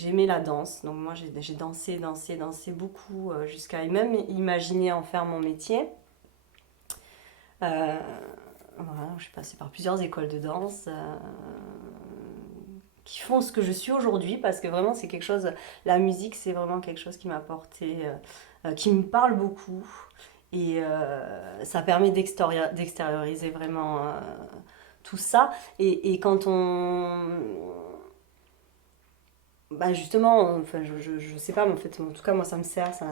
J'aimais la danse, donc moi j'ai dansé, dansé, dansé beaucoup, jusqu'à même imaginer en faire mon métier. Euh, voilà, je suis passée par plusieurs écoles de danse qui font ce que je suis aujourd'hui, parce que vraiment c'est quelque chose, la musique c'est vraiment quelque chose qui m'a apporté, qui me parle beaucoup, et ça permet d'extérioriser vraiment tout ça. Et quand on, bah justement, enfin, je sais pas, mais en fait, en tout cas, moi, ça me sert, ça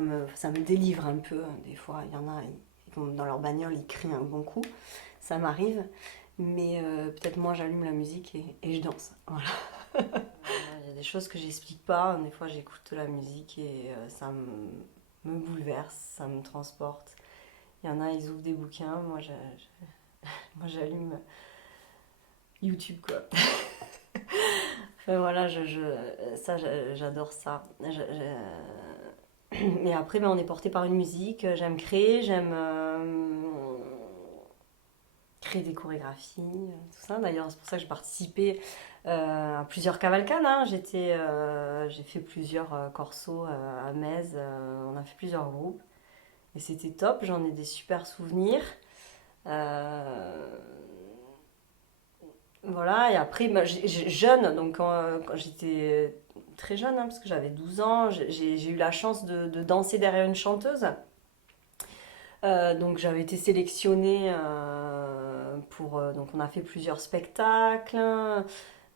me délivre un peu. Des fois, il y en a, ils vont dans leur bagnole, ils crient un bon coup. Ça m'arrive. Mais peut-être moi, j'allume la musique et je danse. Voilà. Il y a des choses que j'explique pas. Des fois, j'écoute la musique et me bouleverse, ça me transporte. Il y en a, ils ouvrent des bouquins. Moi, j'allume YouTube, quoi. Enfin, voilà, j'adore ça. Mais après, ben, on est porté par une musique. J'aime créer, j'aime créer des chorégraphies, tout ça. D'ailleurs, c'est pour ça que j'ai participé à plusieurs cavalcades, hein. J'ai fait plusieurs corsos à Metz. On a fait plusieurs groupes. Et c'était top, j'en ai des super souvenirs. Euh, voilà, et après, bah, jeune, donc quand j'étais très jeune, hein, parce que j'avais 12 ans, j'ai eu la chance de danser derrière une chanteuse. Donc j'avais été sélectionnée pour... donc on a fait plusieurs spectacles.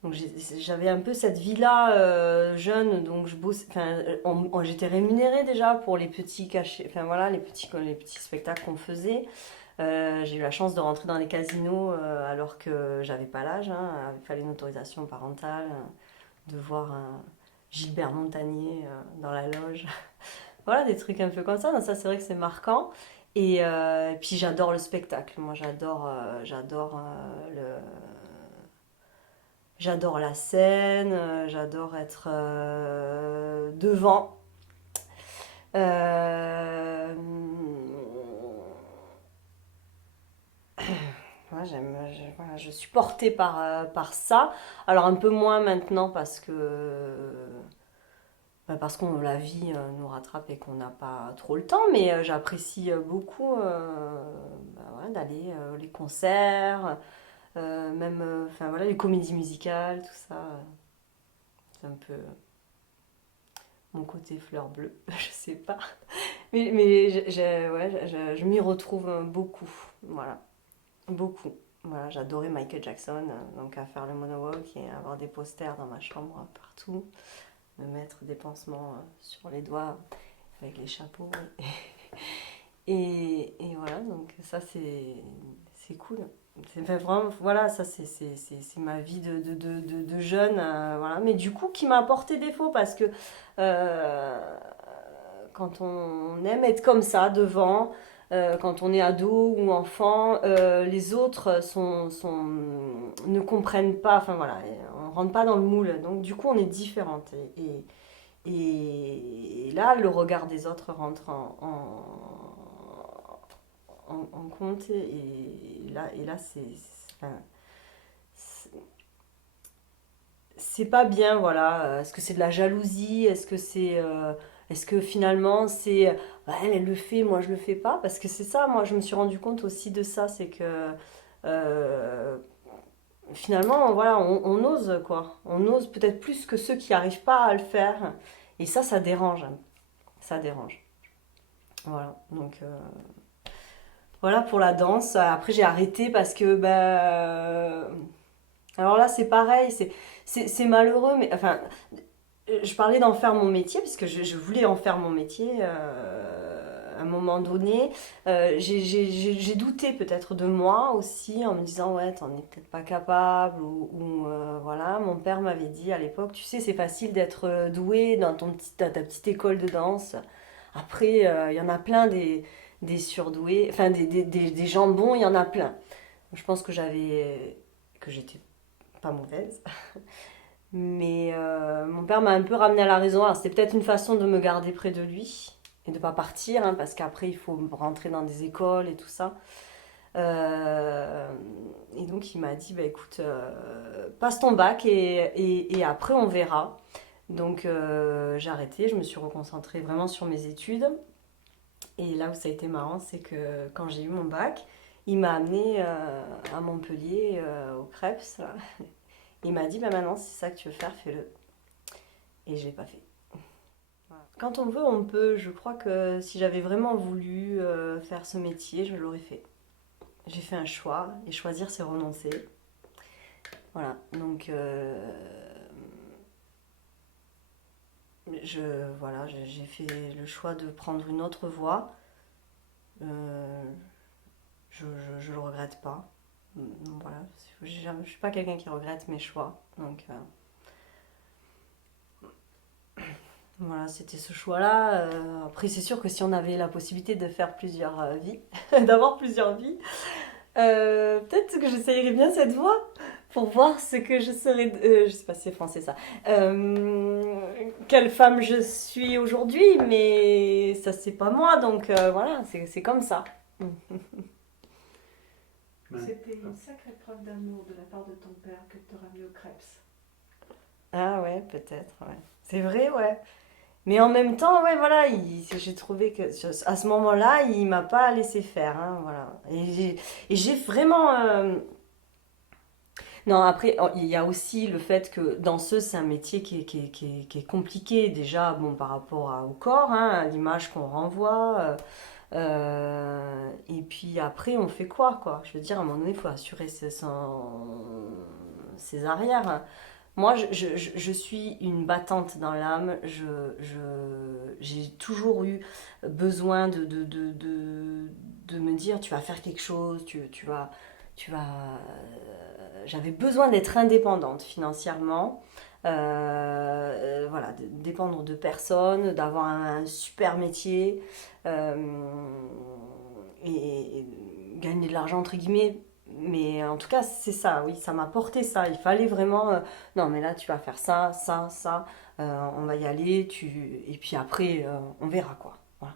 Donc j'avais un peu cette vie-là jeune, donc je bosse, enfin, j'étais rémunérée déjà pour les petits cachets, enfin voilà, les petits spectacles qu'on faisait. J'ai eu la chance de rentrer dans les casinos alors que j'avais pas l'âge, hein. Il fallait une autorisation parentale, de voir un Gilbert Montagnier dans la loge. Voilà, des trucs un peu comme ça. Donc ça, c'est vrai que c'est marquant. Et puis j'adore le spectacle. Moi, j'adore la scène. J'adore être devant. Euh, Ouais, voilà, je suis portée par ça. Alors un peu moins maintenant parce que la vie nous rattrape et qu'on n'a pas trop le temps, mais j'apprécie beaucoup bah ouais, d'aller les concerts, même enfin voilà, les comédies musicales, tout ça. C'est un peu mon côté fleur bleue, je sais pas. Mais ouais, je m'y retrouve beaucoup, voilà, beaucoup. Voilà, j'adorais Michael Jackson, donc à faire le moonwalk et avoir des posters dans ma chambre partout, me mettre des pansements sur les doigts avec les chapeaux. Et voilà, donc ça c'est cool. Enfin, vraiment, voilà, ça c'est ma vie de jeune, voilà. Mais du coup, qui m'a apporté défaut parce que euh, quand on aime être comme ça devant, quand on est ado ou enfant, les autres ne comprennent pas, enfin voilà, on rentre pas dans le moule. Donc du coup, on est différente. Et là, le regard des autres rentre en compte. Et là enfin, c'est pas bien, voilà. Est-ce que c'est de la jalousie? Est-ce que finalement c'est ouais, elle le fait, moi je le fais pas? Parce que c'est ça, moi je me suis rendu compte aussi de ça, c'est que euh, finalement, voilà, on ose quoi. On ose peut-être plus que ceux qui n'arrivent pas à le faire. Et ça dérange. Ça dérange. Voilà. Donc voilà pour la danse. Après j'ai arrêté parce que alors là c'est pareil, c'est malheureux, mais enfin je parlais d'en faire mon métier, parce que je voulais en faire mon métier à un moment donné. J'ai douté peut-être de moi aussi, en me disant, ouais, t'en es peut-être pas capable, voilà. Mon père m'avait dit à l'époque, tu sais, c'est facile d'être doué dans ta petite école de danse. Après, il y en a plein des surdoués, enfin des gens bons, il y en a plein. Je pense que j'étais pas mauvaise. Mais mon père m'a un peu ramené à la raison. Alors, c'était peut-être une façon de me garder près de lui et de ne pas partir, hein, parce qu'après, il faut rentrer dans des écoles et tout ça. Euh, et donc, il m'a dit, bah, écoute, passe ton bac et après, on verra. Donc j'ai arrêté, je me suis reconcentrée vraiment sur mes études. Et là où ça a été marrant, c'est que quand j'ai eu mon bac, il m'a amené à Montpellier au Crêpes, là. Il m'a dit, bah maintenant, c'est ça que tu veux faire, fais-le. Et je l'ai pas fait. Voilà. Quand on veut, on peut. Je crois que si j'avais vraiment voulu faire ce métier, je l'aurais fait. J'ai fait un choix, et choisir, c'est renoncer. Voilà, donc voilà, j'ai fait le choix de prendre une autre voie. Euh, je le regrette pas. Voilà, je suis pas quelqu'un qui regrette mes choix. Donc voilà, c'était ce choix-là. Après, c'est sûr que si on avait la possibilité de faire plusieurs vies, d'avoir plusieurs vies, peut-être que j'essayerais bien cette voie pour voir ce que je serais. Je sais pas si c'est français ça. Quelle femme je suis aujourd'hui, mais ça c'est pas moi, donc voilà, c'est comme ça. C'était une sacrée preuve d'amour de la part de ton père que de te ramener au Crêpes. Ah ouais, peut-être, ouais. C'est vrai, ouais. Mais en même temps, ouais, voilà, j'ai trouvé que à ce moment-là, il m'a pas laissé faire, hein, voilà. Et j'ai vraiment. Non, après, oh, il y a aussi le fait que danseuse, c'est un métier qui est compliqué, déjà, bon, par rapport au corps, hein, à l'image qu'on renvoie. Et puis après, on fait quoi? Je veux dire, à un moment donné, il faut assurer ses arrières. Moi, je suis une battante dans l'âme. J'ai toujours eu besoin de me dire, tu vas faire quelque chose, j'avais besoin d'être indépendante financièrement. Voilà, de dépendre de personne, d'avoir un super métier euh, et gagner de l'argent entre guillemets. Mais en tout cas, c'est ça, oui, ça m'a porté ça. Il fallait vraiment, non, mais là, tu vas faire ça, ça, ça, on va y aller, et puis après, on verra quoi. Voilà.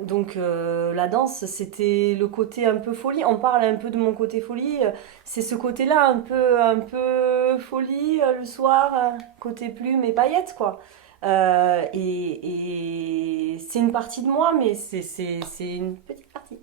Donc la danse, c'était le côté un peu folie. On parle un peu de mon côté folie. C'est ce côté-là, un peu folie le soir, côté plume et paillettes, quoi. Et c'est une partie de moi, mais c'est une petite partie.